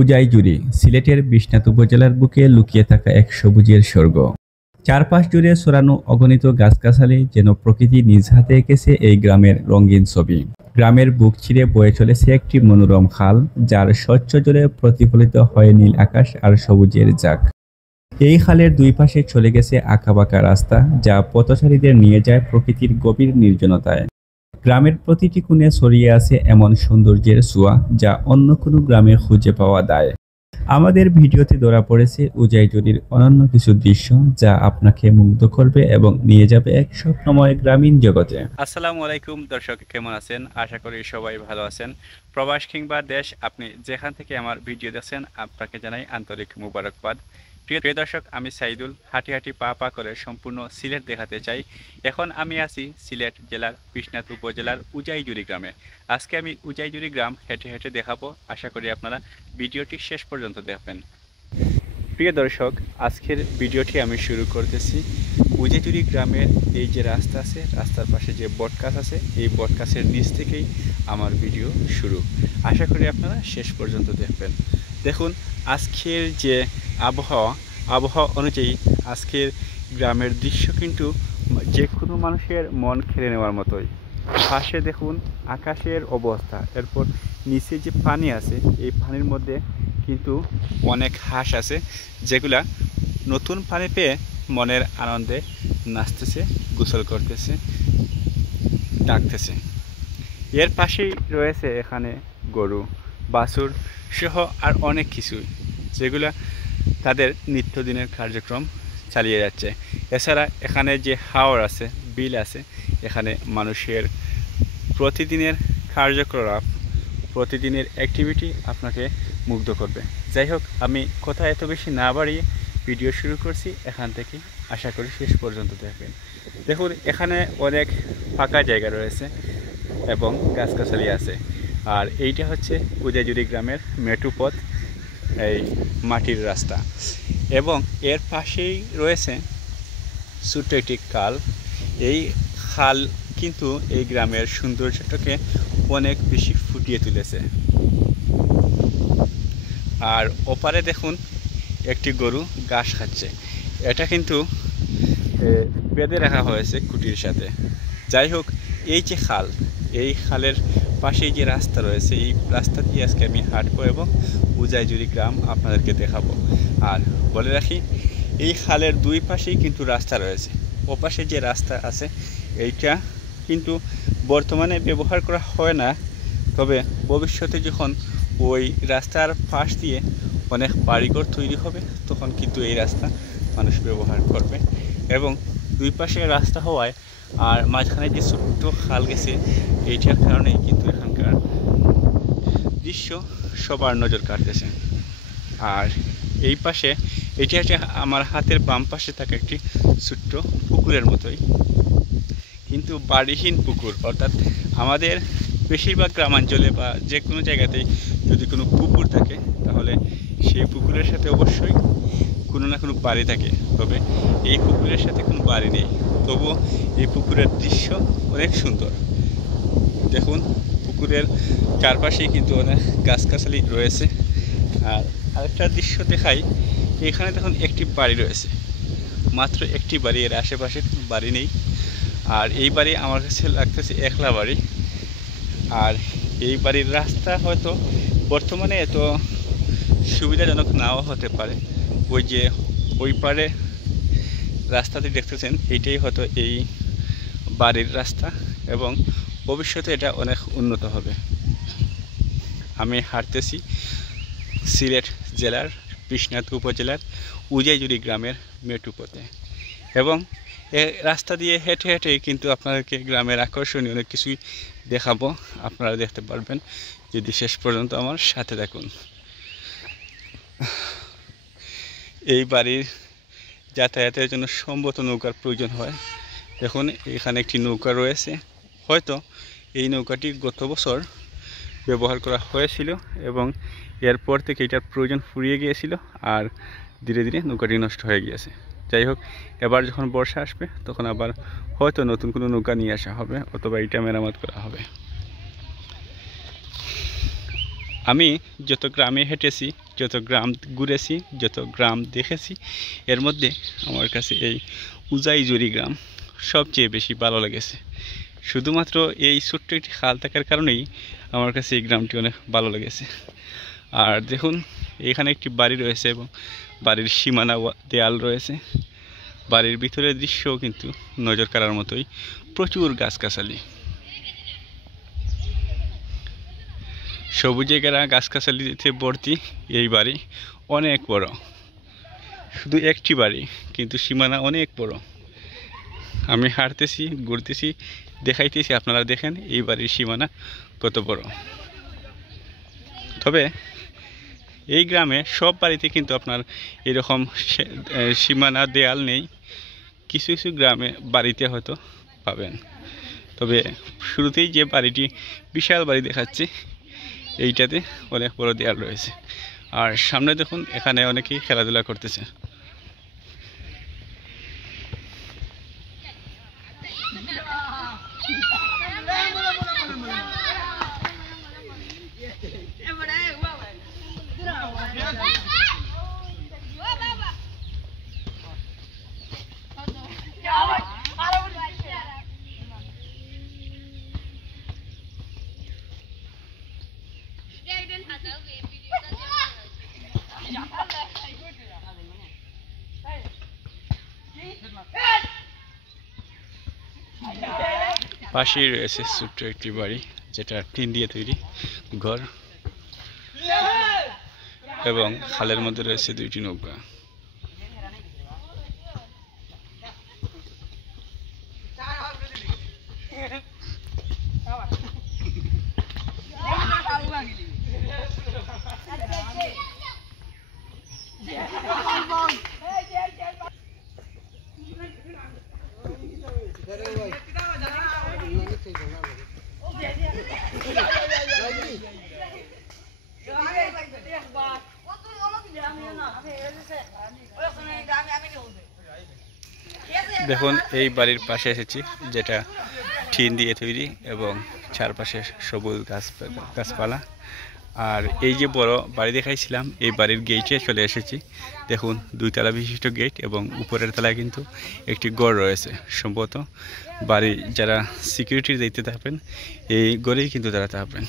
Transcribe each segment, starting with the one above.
উজাইজুড়ি সিলেটের বিশ্বনাথ উপজেলার বুকে লুকিয়ে থাকা এক সবুজের স্বর্গ। চারপাশ জুড়ে ছড়ানো অগণিত গাছগাছালি যেন প্রকৃতি নিজ হাতে এঁকেছে এই গ্রামের রঙিন ছবি। গ্রামের বুক চিরে বয়ে চলেছে একটি মনোরম খাল, যার স্বচ্ছ জলে প্রতিফলিত হয় নীল আকাশ আর সবুজের ঝাঁক। এই খালের দুই পাশে চলে গেছে আঁকাবাঁকা রাস্তা, যা পথচারীদের নিয়ে যায় প্রকৃতির গভীর নির্জনতায়। গ্রামের প্রতিটি কোণে ছড়িয়ে আছে এমন সৌন্দর্যের ছোঁয়া, যা অন্য কোনো গ্রামে খুঁজে পাওয়া দায়। আমাদের ভিডিওতে ধরা পড়েছে উজাইজুড়ির অনন্য কিছু দৃশ্য, যা আপনাকে মুগ্ধ করবে এবং নিয়ে যাবে এক স্বপ্নময় গ্রামীণ জগতে। আসসালামু আলাইকুম দর্শক, কেমন আছেন? আশা করি সবাই ভালো আছেন। প্রবাস কিংবা দেশ, আপনি যেখান থেকে আমার ভিডিও দেখছেন, আপনাকে জানাই আন্তরিক মুবারকবাদ। প্রিয় দর্শক, আমি সাইদুল হাঁটি হাঁটি পা পা করে সম্পূর্ণ সিলেট দেখাতে চাই। এখন আমি আছি সিলেট জেলার বিশ্বনাথ উপজেলার উজাইজুড়ি গ্রামে। আজকে আমি উজাইজুড়ি গ্রাম হেঁটে হেঁটে দেখাবো। আশা করি আপনারা ভিডিওটি শেষ পর্যন্ত দেখবেন। প্রিয় দর্শক, আজকের ভিডিওটি আমি শুরু করতেছি উজাইজুড়ি গ্রামের এই যে রাস্তা আছে, রাস্তার পাশে যে বটগাছ আছে, এই বটগাছের নিচ থেকেই আমার ভিডিও শুরু। আশা করি আপনারা শেষ পর্যন্ত দেখবেন। দেখুন, আজকের যে আবহাওয়া অনুযায়ী আজকের গ্রামের দৃশ্য কিন্তু যে কোনো মানুষের মন কেড়ে নেওয়ার মতোই। পাশে দেখুন আকাশের অবস্থা, এরপর নিচে যে পানি আছে, এই পানির মধ্যে কিন্তু অনেক হাঁস আছে, যেগুলা নতুন পানি পেয়ে মনের আনন্দে নাচতেছে, গোসল করতেছে, ডাকতেছে। এর পাশেই রয়েছে এখানে গরু, বাছুর সহ আর অনেক কিছুই, যেগুলা তাদের নিত্যদিনের কার্যক্রম চালিয়ে যাচ্ছে। এছাড়া এখানে যে হাওর আছে, বিল আছে, এখানে মানুষের প্রতিদিনের কার্যকলাপ, প্রতিদিনের অ্যাক্টিভিটি আপনাকে মুগ্ধ করবে। যাই হোক, আমি কথা এত বেশি না বাড়িয়ে ভিডিও শুরু করছি এখান থেকে। আশা করি শেষ পর্যন্ত দেখবেন। দেখুন, এখানে অনেক ফাঁকা জায়গা রয়েছে এবং গাছগাছালি আছে। আর এইটা হচ্ছে উজাইজুড়ি গ্রামের মেঠু পথ, এই মাটির রাস্তা, এবং এর পাশেই রয়েছে ছোট্ট একটি খাল। এই খাল কিন্তু এই গ্রামের সৌন্দর্যটাকে অনেক বেশি ফুটিয়ে তুলেছে। আর ওপারে দেখুন একটি গরু ঘাস খাচ্ছে। এটা কিন্তু বেঁধে রাখা হয়েছে খুঁটির সাথে। যাই হোক, এই যে খাল, এই খালের পাশেই যে রাস্তা রয়েছে, এই রাস্তা দিয়ে আজকে আমি হাঁটবো এবং উজাইজুড়ি গ্রাম আপনাদেরকে দেখাবো। আর বলে রাখি, এই খালের দুই পাশেই কিন্তু রাস্তা রয়েছে। ওপাশে যে রাস্তা আছে, এইটা কিন্তু বর্তমানে ব্যবহার করা হয় না, তবে ভবিষ্যতে যখন ওই রাস্তার পাশ দিয়ে অনেক বাড়িঘর তৈরি হবে, তখন কিন্তু এই রাস্তা মানুষ ব্যবহার করবে। এবং দুই পাশে রাস্তা হওয়ায় আর মাঝখানে যে ছোট্ট খাল গেছে, এইটার কারণেই কিন্তু এখানকার দৃশ্য সবার নজর কাটতেছে। আর এই পাশে, এটি হচ্ছে আমার হাতের বাম পাশে থাকা একটি ছোট্ট পুকুরের মতোই, কিন্তু বাড়িহীন পুকুর। অর্থাৎ আমাদের বেশিরভাগ গ্রামাঞ্চলে বা যে কোনো জায়গাতেই যদি কোনো পুকুর থাকে, তাহলে সেই পুকুরের সাথে অবশ্যই কোনো না কোনো বাড়ি থাকে। তবে এই পুকুরের সাথে কোনো বাড়ি নেই, তবুও এই পুকুরের দৃশ্য অনেক সুন্দর। দেখুন, পুকুরের চারপাশেই কিন্তু অনেক গাছগাছালি রয়েছে। আর আরেকটা দৃশ্য দেখাই, এখানে দেখুন একটি বাড়ি রয়েছে, মাত্র একটি বাড়ি, এর আশেপাশে কোনো বাড়ি নেই। আর এই বাড়ি আমার কাছে লাগতেছে একলা বাড়ি। আর এই বাড়ির রাস্তা হয়তো বর্তমানে এত সুবিধাজনক নাও হতে পারে। ওই যে ওই পারে রাস্তাটি দেখতেছেন, এইটাই হয়তো এই বাড়ির রাস্তা, এবং ভবিষ্যতে এটা অনেক উন্নত হবে। আমি হাঁটতেছি সিলেট জেলার বিশ্বনাথ উপজেলার উজাইজুড়ি গ্রামের মেঠু পথে, এবং এই রাস্তা দিয়ে হেঁটে হেঁটে কিন্তু আপনাদেরকে গ্রামের আকর্ষণীয় অনেক কিছুই দেখাবো। আপনারা দেখতে পারবেন যদি শেষ পর্যন্ত আমার সাথে থাকুন। এই বাড়ির যাতায়াতের জন্য সম্ভবত নৌকার প্রয়োজন হয়। দেখুন, এখানে একটি নৌকা রয়েছে। হয়তো এই নৌকাটি গত বছর ব্যবহার করা হয়েছিল এবং এরপর থেকে এটার প্রয়োজন ফুরিয়ে গিয়েছিল, আর ধীরে ধীরে নৌকাটি নষ্ট হয়ে গিয়েছে। যাই হোক, এবার যখন বর্ষা আসবে, তখন আবার হয়তো নতুন কোনো নৌকা নিয়ে আসা হবে, অথবা এটা মেরামত করা হবে। আমি যত গ্রামে হেঁটেছি, যত গ্রাম ঘুরেছি, যত গ্রাম দেখেছি, এর মধ্যে আমার কাছে এই উজাইজুরি গ্রাম সবচেয়ে বেশি ভালো লেগেছে। শুধুমাত্র এই ছোট্ট একটি খাল থাকার কারণেই আমার কাছে এই গ্রামটি অনেক ভালো লেগেছে। আর দেখুন, এখানে একটি বাড়ি রয়েছে এবং বাড়ির সীমানা দেয়াল রয়েছে। বাড়ির ভিতরের দৃশ্যও কিন্তু নজর কাড়ার মতোই, প্রচুর গাছগাছালি, সবুজে ঘেরা গাছগাছালিতে ভর্তি এই বাড়ি। অনেক বড়, শুধু একটি বাড়ি কিন্তু সীমানা অনেক বড়। আমি হাঁটতেছি, ঘুরতেছি, দেখাইতেছি, আপনারা দেখেন এই বাড়ির সীমানা কত বড়। তবে এই গ্রামে সব বাড়িতে কিন্তু আপনার এরকম সীমানা দেয়াল নেই। কিছু কিছু গ্রামে বাড়িতে হয়তো পাবেন। তবে শুরুতেই যে বাড়িটি, বিশাল বাড়ি দেখাচ্ছি, এইটাতে অনেক বড় দেয়াল রয়েছে। আর সামনে দেখুন, এখানে অনেকেই খেলাধুলা করতেছে। পাশেই রয়েছে ছোট্ট একটি বাড়ি, যেটা টিন দিয়ে তৈরি ঘর, এবং খালের মধ্যে রয়েছে দুইটি নৌকা। দেখুন, এই বাড়ির পাশে এসেছি, যেটা টিন দিয়ে তৈরি এবং চারপাশে সবুজ গাছপালা। আর এই যে বড় বাড়ি দেখাইছিলাম, এই বাড়ির গেটে চলে এসেছি। দেখুন, দুইতলা বিশিষ্ট গেট এবং উপরের তলায় কিন্তু একটি গড় রয়েছে। সম্ভবত বাড়ি যারা সিকিউরিটির দায়িত্বে থাকবেন, এই গড়েই কিন্তু তারা থাকবেন।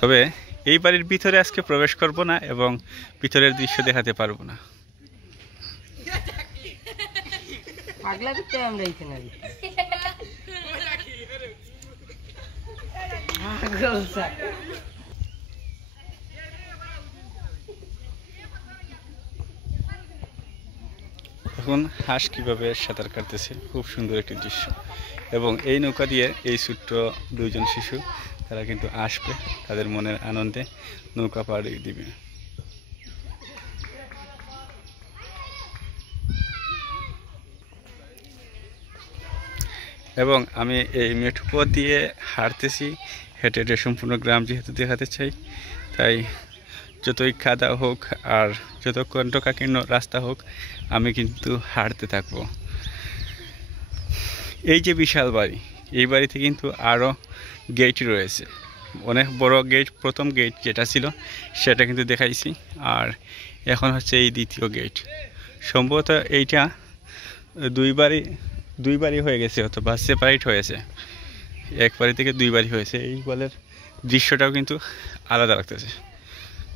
তবে এই বাড়ির ভিতরে আজকে প্রবেশ করব না এবং ভিতরের দৃশ্য দেখাতে পারবো না। এখন হাঁস কিভাবে সাঁতার কাটতেছে, খুব সুন্দর একটি দৃশ্য। এবং এই নৌকা দিয়ে এই ছোট্ট দুইজন শিশু, তারা কিন্তু আসবে, তাদের মনের আনন্দে নৌকা পাড়ি দিবে। এবং আমি এই মেঠো পথ দিয়ে হাঁটতেছি, হেঁটে হেঁটে সম্পূর্ণ গ্রাম যেহেতু দেখাতে চাই, তাই যতই কাদা হোক আর যত কণ্টকাকীর্ণ রাস্তা হোক, আমি কিন্তু হাঁটতে থাকবো। এই যে বিশাল বাড়ি, এই বাড়িতে কিন্তু আরও গেট রয়েছে, অনেক বড় গেট। প্রথম গেট যেটা ছিল সেটা কিন্তু দেখাইছি, আর এখন হচ্ছে এই দ্বিতীয় গেট। সম্ভবত এইটা দুই বাড়ি হয়ে গেছে, অথবা সেপারেট হয়েছে, এক বাড়ি থেকে দুই বাড়ি হয়েছে। এই বলের দৃশ্যটাও কিন্তু আলাদা লাগতেছে।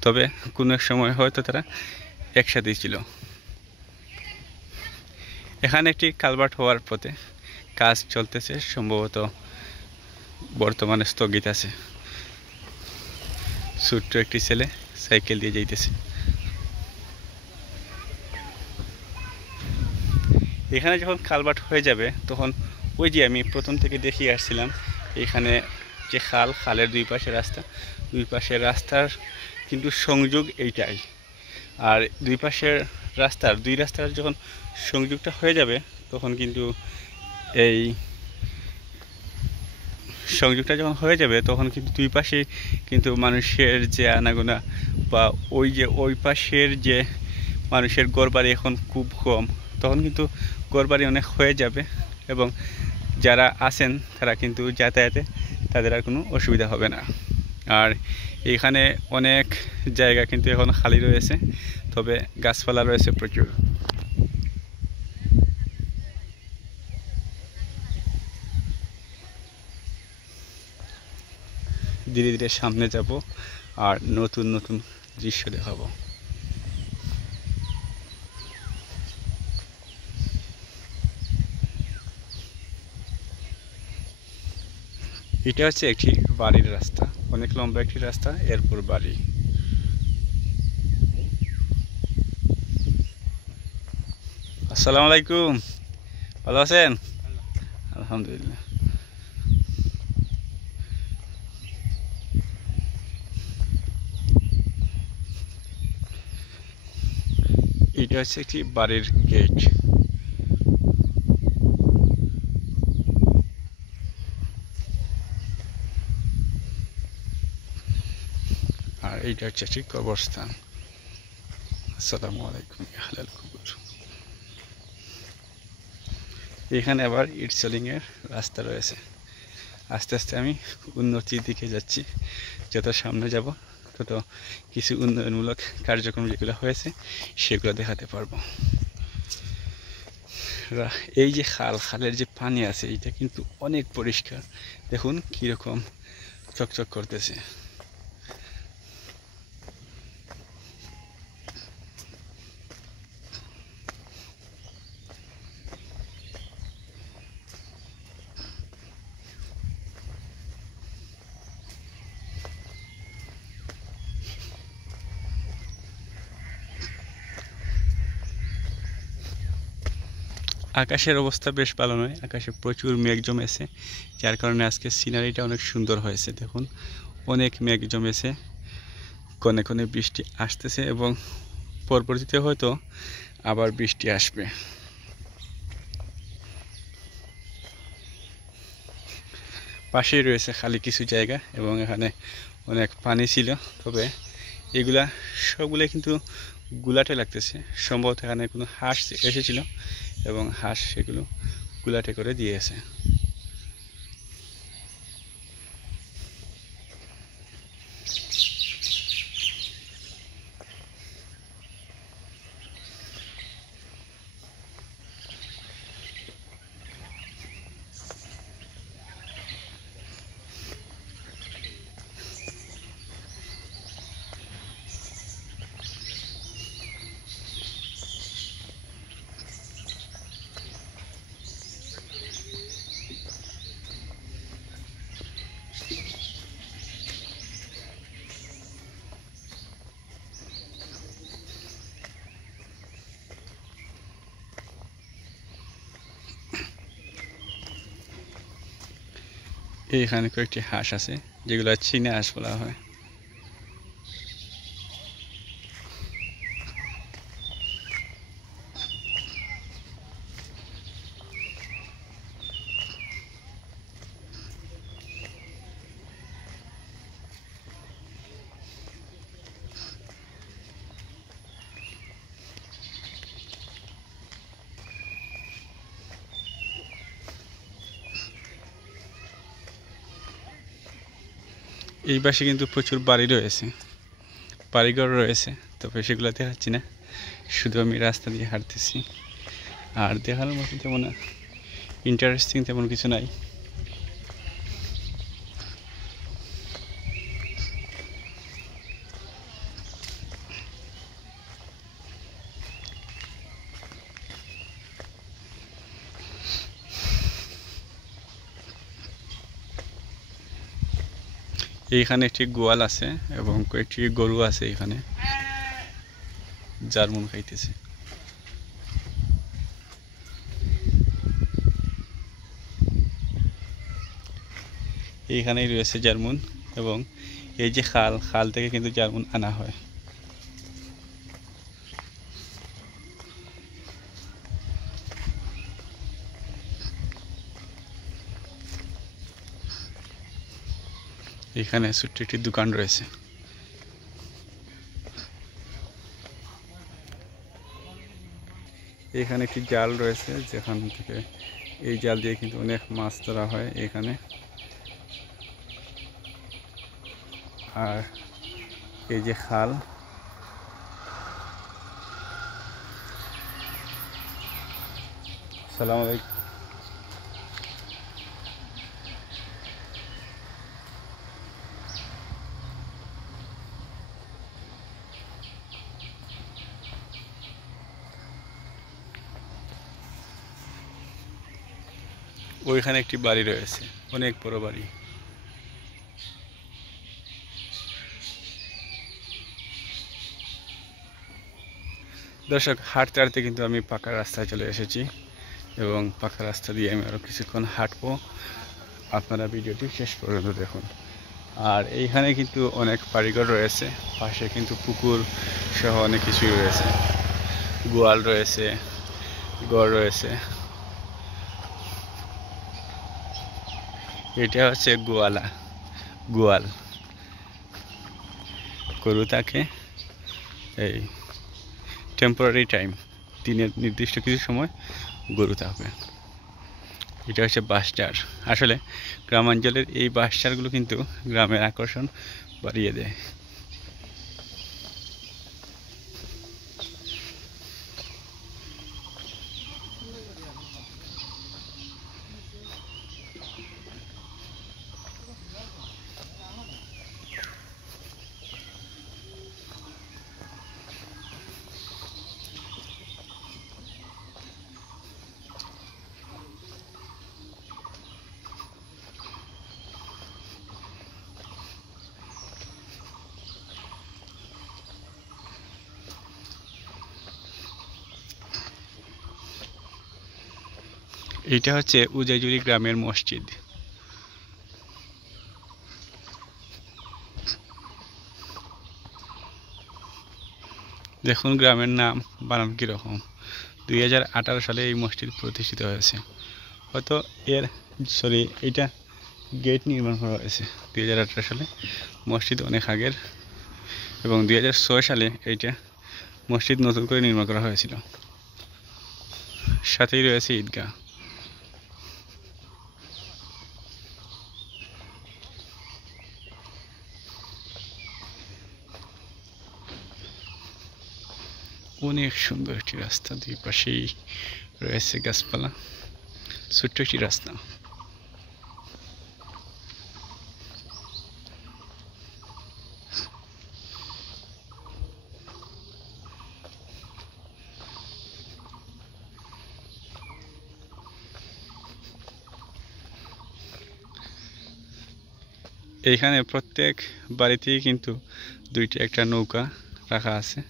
তবে কোনো এক সময় হয়তো তারা একসাথেই ছিল। এখানে একটি কালভার্ট হওয়ার পথে কাজ চলতেছে, সম্ভবত বর্তমানে স্থগিত আছে। ছোট্ট একটি ছেলে সাইকেল দিয়ে যাইতেছে। এখানে যখন কালভার্ট হয়ে যাবে, তখন ওই যে আমি প্রথম থেকে দেখিয়ে আসছিলাম, এখানে যে খালের দুই পাশের রাস্তার কিন্তু সংযোগ এইটাই। আর দুই রাস্তার যখন সংযোগটা হয়ে যাবে, তখন কিন্তু দুই পাশে কিন্তু মানুষের যে আনাগোনা, বা ওই পাশের যে মানুষের ঘরবাড়ি এখন খুব কম, তখন কিন্তু ঘরবাড়ি অনেক হয়ে যাবে এবং যারা আছেন তারা কিন্তু যাতায়াতে তাদের আর কোনো অসুবিধা হবে না। আর এখানে অনেক জায়গা কিন্তু এখন খালি রয়েছে, তবে গাছপালা রয়েছে প্রচুর। ধীরে ধীরে সামনে যাব আর নতুন নতুন দৃশ্য দেখাবো। এটা হচ্ছে একটি বাড়ির রাস্তা, অনেক লম্বা একটি রাস্তা, এরপর বাড়ি। আসসালামু আলাইকুম, ভালো আছেন? আলহামদুলিল্লাহ। এটা হচ্ছে একটি বাড়ির গেট। আর এইটা হচ্ছে একটি কবরস্থান। আসসালামু আলাইকুম আহলাল কুবুর। এখানে আবার ইটসলিং এর রাস্তা রয়েছে। আস্তে আস্তে আমি উন্নতির দিকে যাচ্ছি, যত সামনে যাব তত কিছু উন্নয়নমূলক কার্যক্রম যেগুলো হয়েছে সেগুলো দেখাতে পারবো। এই যে খালের যে পানি আছে এটা কিন্তু অনেক পরিষ্কার, দেখুন কীরকম চকচক করতেছে। আকাশের অবস্থা বেশ ভালো নয়, আকাশে প্রচুর মেঘ জমেছে, যার কারণে আজকে সিনারিটা অনেক সুন্দর হয়েছে। দেখুন অনেক মেঘ জমেছে, কনে কনে বৃষ্টি আসতেছে এবং পরবর্তীতে হয়তো আবার বৃষ্টি আসবে। পাশেই রয়েছে খালি কিছু জায়গা এবং এখানে অনেক পানি ছিল, তবে এগুলা সবগুলো কিন্তু গুলাটে লাগতেছে। সম্ভবত এখানে কোনো হাঁস এসেছিল এবং হাঁস সেগুলো গুলাটে করে দিয়েছে। এইখানে কয়েকটি হাঁস আছে যেগুলো চীনা হাঁস বলা হয়। এই পাশে কিন্তু প্রচুর বাড়ি রয়েছে, বাড়িঘর রয়েছে, তবে সেগুলো দেখাচ্ছি না, শুধু আমি রাস্তা দিয়ে হাঁটতেছি। আর দেখানোর মতো তেমন ইন্টারেস্টিং তেমন কিছু নাই। এইখানে একটি গোয়াল আছে এবং কয়েকটি গরু আছে, এখানে জার্মন খাইতেছে। এইখানেই রয়েছে জার্মন এবং এই যে খাল থেকে কিন্তু জার্মন আনা হয়। এখানে ছোট্ট একটি দোকান রয়েছে। এখানে একটি জাল রয়েছে, যেখান থেকে এই জাল দিয়ে কিন্তু অনেক মাছ ধরা হয়। এখানে আর এই যে খাল, আসসালামু আলাইকুম। ওইখানে একটি বাড়ি রয়েছে, অনেক বড় বাড়ি। দর্শক, হাঁটতে হাঁটতে কিন্তু আমি পাকা রাস্তায় চলে এসেছি এবং পাকা রাস্তা দিয়ে আমি আরও কিছুক্ষণ হাঁটবো। আপনারা ভিডিওটি শেষ পর্যন্ত দেখুন। আর এইখানে কিন্তু অনেক বাড়িঘর রয়েছে, পাশে কিন্তু পুকুর সহ অনেক কিছুই রয়েছে, গোয়াল রয়েছে, গড় রয়েছে। এটা হচ্ছে গোয়াল। গরু থাকে এই টেম্পোরারি টাইম, দিনের নির্দিষ্ট কিছু সময় গরু থাকবে। এটা হচ্ছে বাসচার। আসলে গ্রামাঞ্চলের এই বাসচারগুলো কিন্তু গ্রামের আকর্ষণ বাড়িয়ে দেয়। এটা হচ্ছে উজাইজুরি গ্রামের মসজিদ। দেখুন গ্রামের নাম বানান কীরকম। 2018 সালে এই মসজিদ প্রতিষ্ঠিত হয়েছে। হয়তো এইটা গেট নির্মাণ করা হয়েছে 2018 সালে। মসজিদ অনেক আগের, এবং 2006 সালে এইটা মসজিদ নতুন করে নির্মাণ করা হয়েছিল। সাথেই রয়েছে ঈদগাহ। অনেক সুন্দর একটি রাস্তা, দুই পাশেই রয়েছে গাছপালা, ছোট্ট একটি রাস্তা। এইখানে প্রত্যেক বাড়িতেই কিন্তু দুইটা একটা নৌকা রাখা আছে।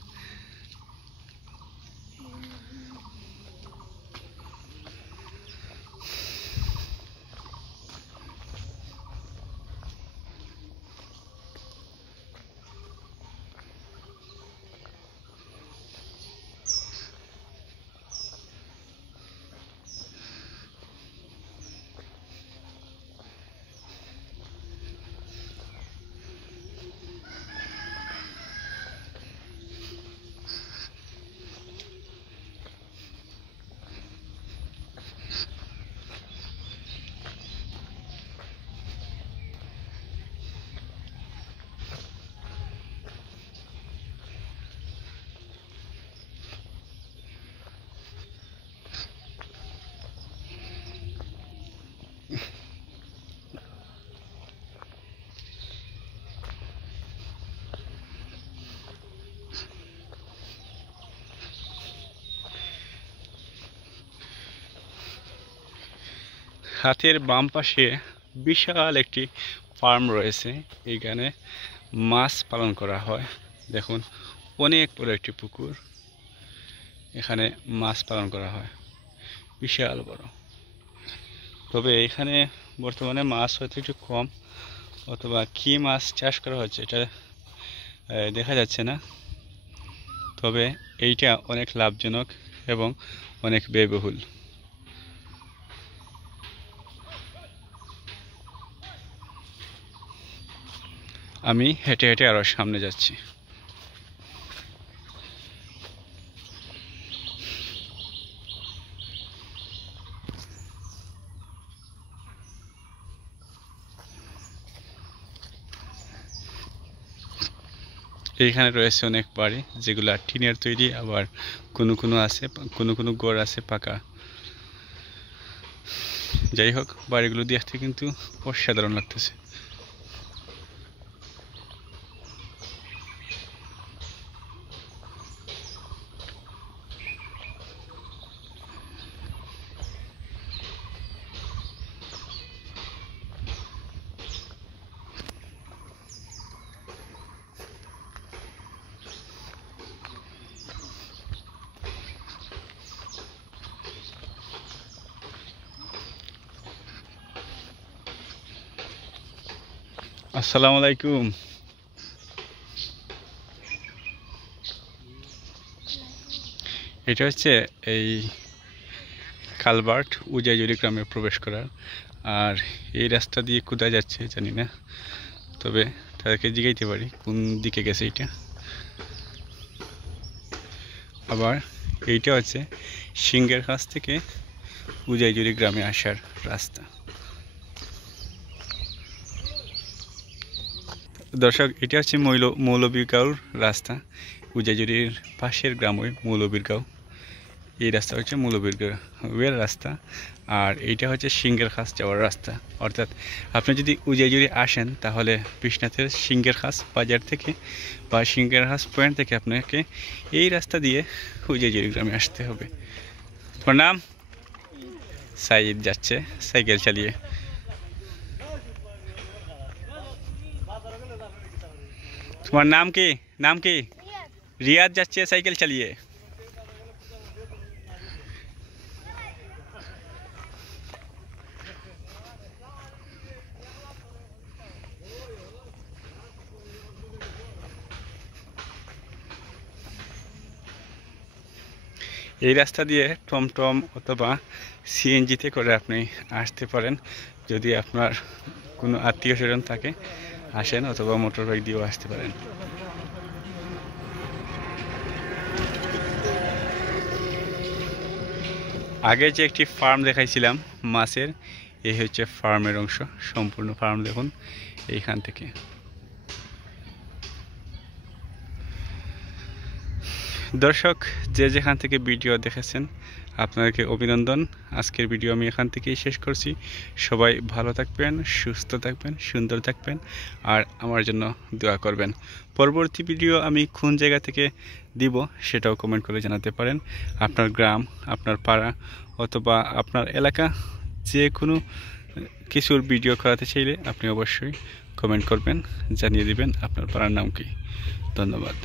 হাতের বাম পাশে বিশাল একটি ফার্ম রয়েছে। এইখানে মাছ পালন করা হয়। দেখুন অনেক বড় একটি পুকুর, এখানে মাছ পালন করা হয়, বিশাল বড়। তবে এখানে বর্তমানে মাছ হয়তো একটু কম, অথবা কী মাছ চাষ করা হচ্ছে এটা দেখা যাচ্ছে না। তবে এইটা অনেক লাভজনক এবং অনেক ব্যয়বহুল। আমি হেঁটে হেঁটে আরও সামনে যাচ্ছি। এইখানে রয়েছে অনেক বাড়ি যেগুলা টিনের তৈরি, আবার কোনো আছে, কোনো ঘর আছে পাকা। যাই হোক, বাড়িগুলো দেখতে কিন্তু অসাধারণ লাগতেছে। আসসালামু আলাইকুম। এটা হচ্ছে এই কালভার্ট উজাইজুরি গ্রামে প্রবেশ করার। আর এই রাস্তা দিয়ে কোথায় যাচ্ছে জানি না, তবে তাদেরকে জিজ্ঞাইতে পারি কোন দিকে গেছে এটা। আবার এইটা হচ্ছে সিংহের কাছ থেকে উজাইজুরি গ্রামে আসার রাস্তা। দর্শক, এটা হচ্ছে মৌলবীরগাঁওর রাস্তা। উজাইজুরির পাশের গ্রাম ওই মৌলবীরগাঁও। এই রাস্তা হচ্ছে মৌলবীরগাঁওয়ের রাস্তা, আর এইটা হচ্ছে সিংহের খাস যাওয়ার রাস্তা। অর্থাৎ আপনি যদি উজাইজুরি আসেন তাহলে বিশ্বনাথের সিংহের খাস বাজার থেকে বা সিংহের খাস পয়েন্ট থেকে আপনাকে এই রাস্তা দিয়ে উজাইজুরি গ্রামে আসতে হবে। তোমার নাম? সাইদ যাচ্ছে সাইকেল চালিয়ে। তোমার নাম কি? রিয়াদ যাচ্ছে সাইকেল চালিয়ে। এই রাস্তা দিয়ে টমটম অথবা সিএনজিতে করে আপনি আসতে পারেন, যদি আপনার কোনো আত্মীয় স্বজন থাকে আসেন, অথবা মোটর বাইক দিয়েও আসতে পারেন। আগে যে একটি ফার্ম দেখাইছিলাম মাছের, এই হচ্ছে ফার্মের অংশ। সম্পূর্ণ ফার্ম দেখুন এইখান থেকে। দর্শক, যে যেখান থেকে ভিডিও দেখেছেন আপনাদেরকে অভিনন্দন। আজকের ভিডিও আমি এখান থেকেই শেষ করছি। সবাই ভালো থাকবেন, সুস্থ থাকবেন, সুন্দর থাকবেন, আর আমার জন্য দোয়া করবেন। পরবর্তী ভিডিও আমি কোন জায়গা থেকে দিব সেটাও কমেন্ট করে জানাতে পারেন। আপনার গ্রাম, আপনার পাড়া অথবা আপনার এলাকা যে কোনো কিছুর ভিডিও করাতে চাইলে আপনি অবশ্যই কমেন্ট করবেন, জানিয়ে দিবেন আপনার পাড়ার নাম কি। ধন্যবাদ।